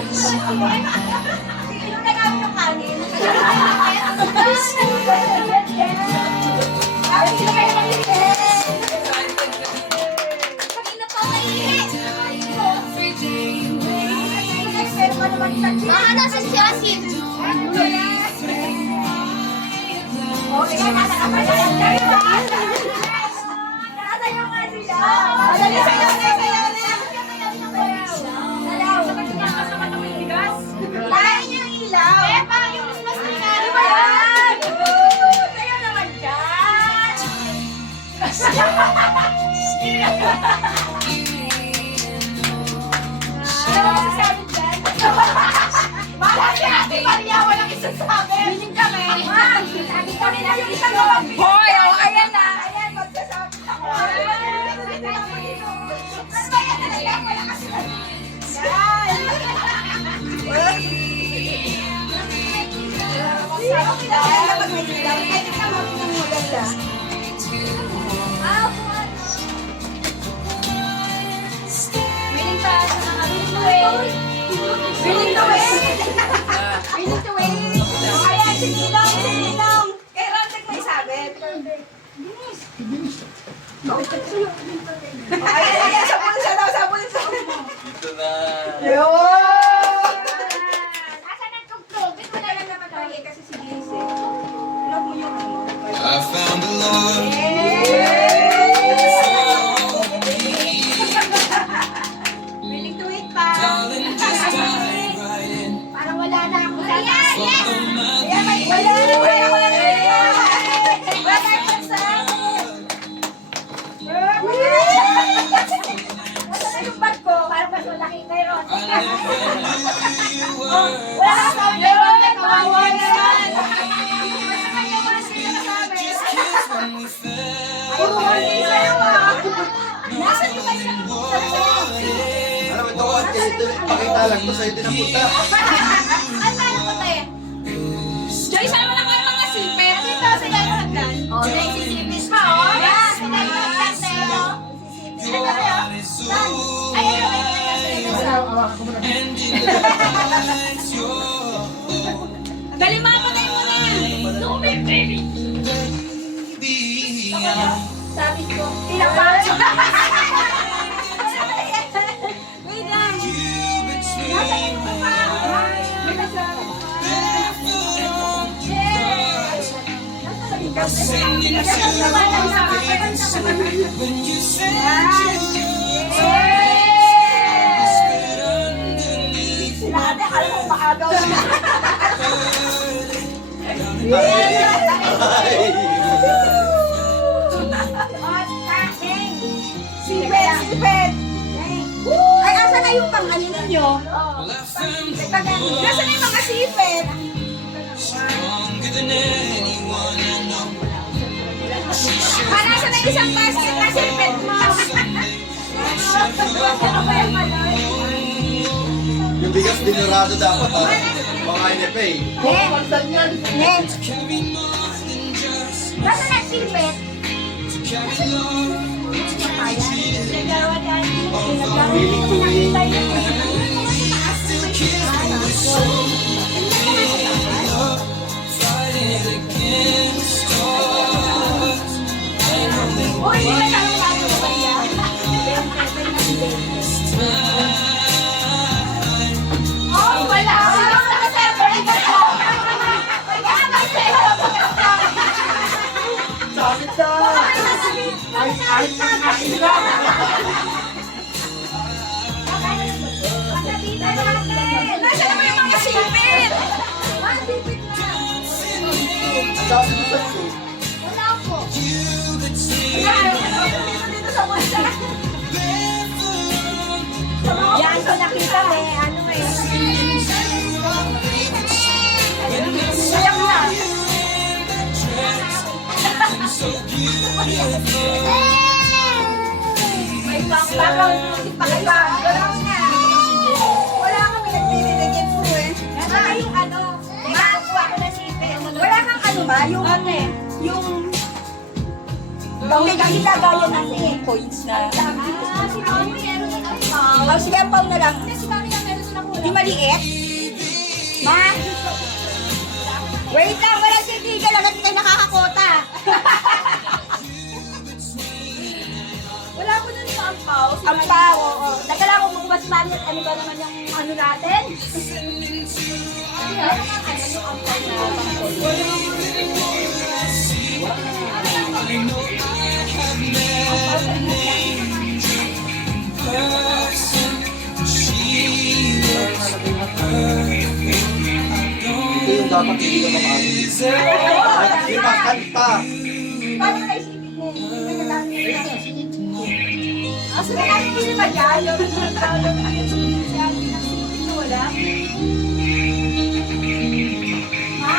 Yung nagamit yung kanin. Kanina pa maihi. Mahana sa siyasin. Okay, nasa kapag lang kayo. Nasa yung nga sila. Sayaw na. Lain yung ilaw. Eh, parang yung mas nangyari ba yan? Sayaw naman dyan. Ano mo sasabi dyan? Mahal si Ate Maria, walang isasabi. Biling kami. Sabi kami na yung isang gawag. Hoy, ayan na. Ayan, magsasabi ako. Ano ba yan? Wala kasi. Yan. Okay na kaya pag may ilaw. Kahit na magmumulala. Willing pa sa mga willing to wait. Willing to wait. Ayan, si Ninong. Kay Rontek may sabit. Ayan, sabon siya daw, sabon siya. Ito na. Asan ang tugtog? Ito na lang naman tayo kasi si Grace eh. Love mo yung ano. I found the love. Willing to wait pa. Darling, just dive right in. Parang wala na ako. Ayan, yes! From my Ayan, may wala na. Wala ko lang ngayon. Wala ko sa... Wala na yung bag ko. Parang mas malaki kay Ron. I never knew you were. Wala ka sa kay Ron. Kawawa naman. Just kiss when we fell. Ayaw mo kasi sa'yo ah. Nothing more. Alam mo ito, kasi pakita lang to sa'yo din ang punta. Ay, paano po tayo? Joy, saan mo na kayo mga sipit? Dito, sa ilalim ng hagdan. Oh, nagsisipit pa, oh. Yan, sa ilalim ng hagdan tayo. Sipit na kayo. Ay, And in the lights, you're galing mga patay mo na. Lumi, baby. baby. Sabi ko, tinapal. Wait lang. You between Nasa singing to when you said you whispered underneath sila ate, alam mo maagaw na. Sipet, sipet. Ay, asa na yung pang ano ninyo? Well, I found the Nasa na yung mga sipet? stronger than anyone I know. Nasa na isang basket na sipet mo? Ano ba yung maloy? Yung bigas dinurado dapat ha. Mga NFA. Next. Carry more than just Nasa na sipet? to carry love. Willing to wait. Still kiss when we're so fighting against odds. I know that Uy, di ba naman ba yan? Oh, wala! Sabit na! Ay, Nasa naman yung mga sipit? Sipit na! Sabit na sa'yo. Wala po. you that say Dito sa wala. Yan, so nakita eh. Ano ngayon? Sayak na. so beautiful. May background music pa kayo. Gano'n nga. Wala kami nagpililigit po eh. Ah, yung ano. Makakuha ko na sipit. Wala kang ano ba? Yung... Yung... May ginagayan na coins na. Ah, si Mami meron na ang pau. Oh, sige, ang pau na lang. Si Mami ang meron na ako. Yung maliit? Ma? Wait lang, walang titigil. Agad kayo nakakakota. Wala ko dun sa ampaw. Ang pao, oo. Teka lang, umubas namin. Ano ba naman yung ano natin? Ito yung dapat hindi ka makakita. Ay, yung kanta. Paano mo naisipin mo? Asa na natin ko ba dyan? Wala. Ma?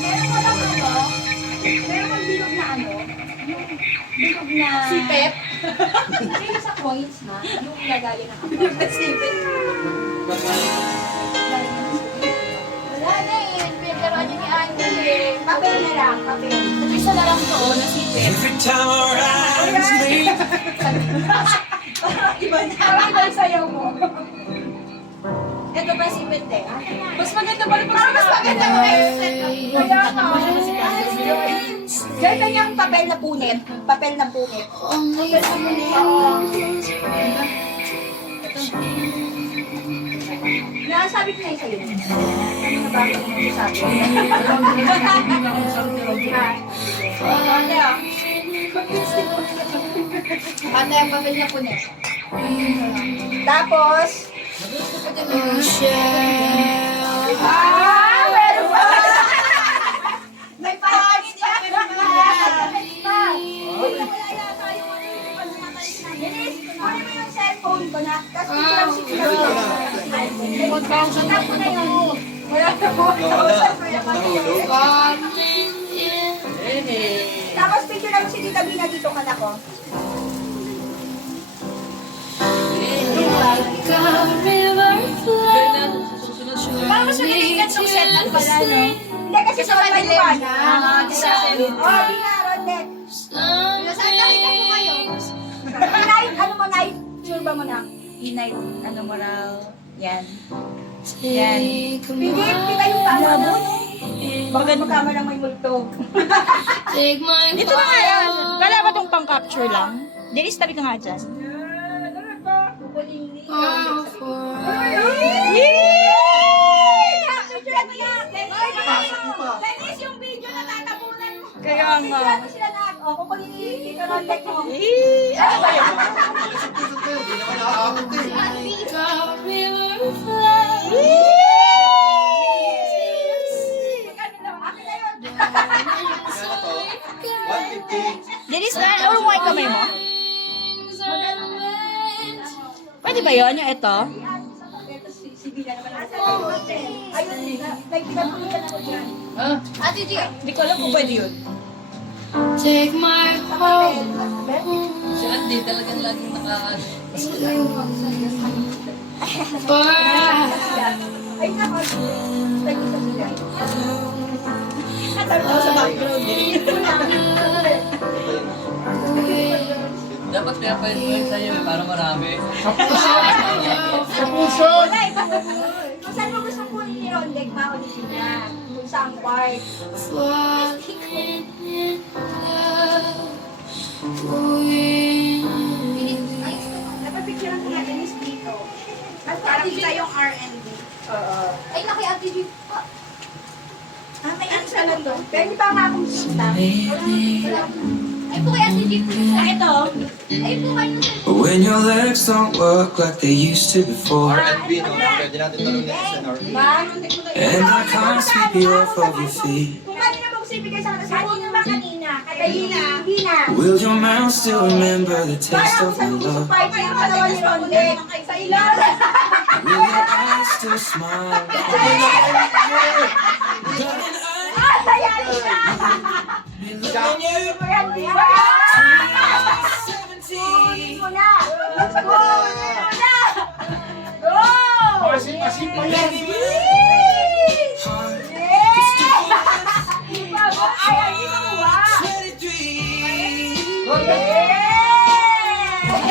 Meron mo lang ano? Meron kang bilog na ano? Yung bilog na... Sipet. Hindi yung sa coins, ma. Yung ilagali ng ako. Sipet. Wala na eh. Pero ano ni Andy eh. Papel na lang, papel. Isa na lang to, na sipet. Every time our eyes meet, Iba na. Parang iba yung sayaw mo. Ito pa sipet eh. Mas maganda pa rin Parang mas maganda mo eh. Kaya ka. Ganyan yung papel na punit. Papel na punit. Papel na punit. Oo. Nasabi ko na yung sa'yo. Ano na ba ako sabi? Ate, ang papel na punit. Tapos, meron pa! May pahangin pa! Wala yata yung ano yung pag-nakalis na. Denise, ano mo yung cellphone ko na? Tapos ito lang si Tito. Tapos na yun. Wala na po. Tapos picture lang si Tita Bina dito ka na ko. Parang mas magaligat yung setup pala, no? Hindi kasi sa may liwanag. Dilim. Oh, Bina, Rodnet. Saan nakita po kayo? Night, ano mo, night? Sure ba mo na? Night, ano moral. Yan. Yan. Hindi, kita yung tama mo. Baka magkama lang may multo. Dito na nga yan. Wala ba itong pang-capture lang? Denise, tabi ka nga dyan. Dennis, yung video na tatapunan mo. Kaya nga. Ano sila na, o, kukunin ni Tito Rondex mo. Ano ba yun? Hindi naman nakakakot eh. Magkano na, akin na yun. Ano to? 150. Denise, naulong mo yung kamay mo? Pwede ba yun? Yung ito? Si Bila naman ang ayun, nagpinagpulitan ako dyan. Ate, di ko alam kung pwede yun. Take my Sa heart papel. Si Andy talagang laging Ay, nako. Thank you sa sila. Alam ko sa background eh. Dapat kaya pa yun sa'yo para marami. Wala eh. Kung saan mo gusto kunin ni Rondek, maulit niya. Kung saan part. falling in love with Napapicturean ko na Denise dito. At Parang parang kita yung R&B. ay, naki Ate G pa. Ah, may ano siya lang doon. Pero hindi pa nga akong kita. Wala. Ay, po kay Ate G. Ito. Ay, po kayo. But when your legs don't work like they used to before, R&B, no? Pwede natin tanong na SNR. Ma'am, and I can't sweep you off of your feet, kung kanina mo gusto ibigay sa kanila, kanina ba kanina? Kanina. Kanina. will your mouth still remember the taste Parang of sa my love? fight yung kalawa ni Rondek. Sa ilalim. Will your eyes still smile? Ah, sayang siya. Loving you Ayan, ayan. Kunin mo na. Let's go. Kunin mo na. Go. Masin pa yan. hard. Iba mo. Ayaw niyo makuha. 23.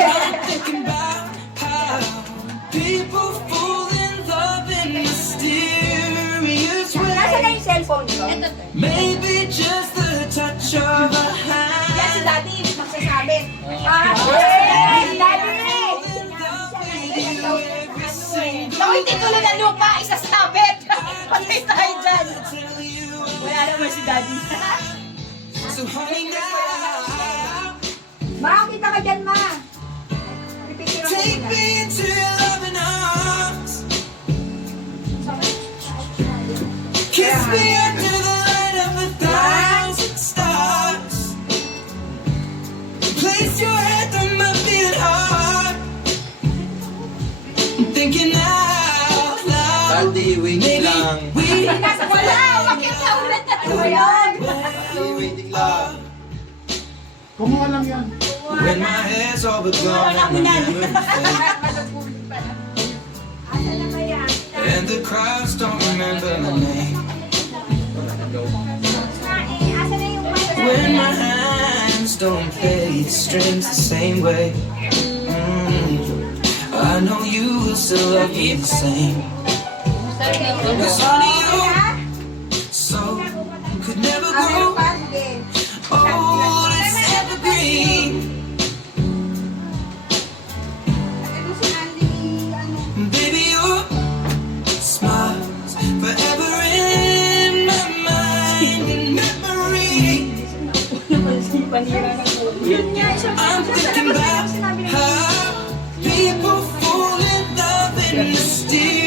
Yeah. I'm thinking about how people fall in love Yung titulo ng lupa, isasabit. Patay tayo dyan. Wala naman si Daddy. So honey now, Ma, kita ka dyan, ma. Pipicture ako take na. me into your loving arms. Kiss me under the light of 1,000 stars. Place your head on my beating heart. I'm thinking out loud. Sandy, waiting Maybe lang. we Wala, bakit na ulit na ito yan? Sandy, waiting lang. Kumuha lang yan. when my hair's all but gone and my memory fades, Asa na ba yan? and the crowds don't remember my name. Asa na yung mic When my hands don't play the strings the same way, I know you will still love me the same. Cause honey, you so could never Ano grow pa? Sige. old, it's evergreen. Ano si Andy? Ano? Baby, your smile's forever in my mind and memory. Yun nga, isang I'm thinking about how people fall in love in mysterious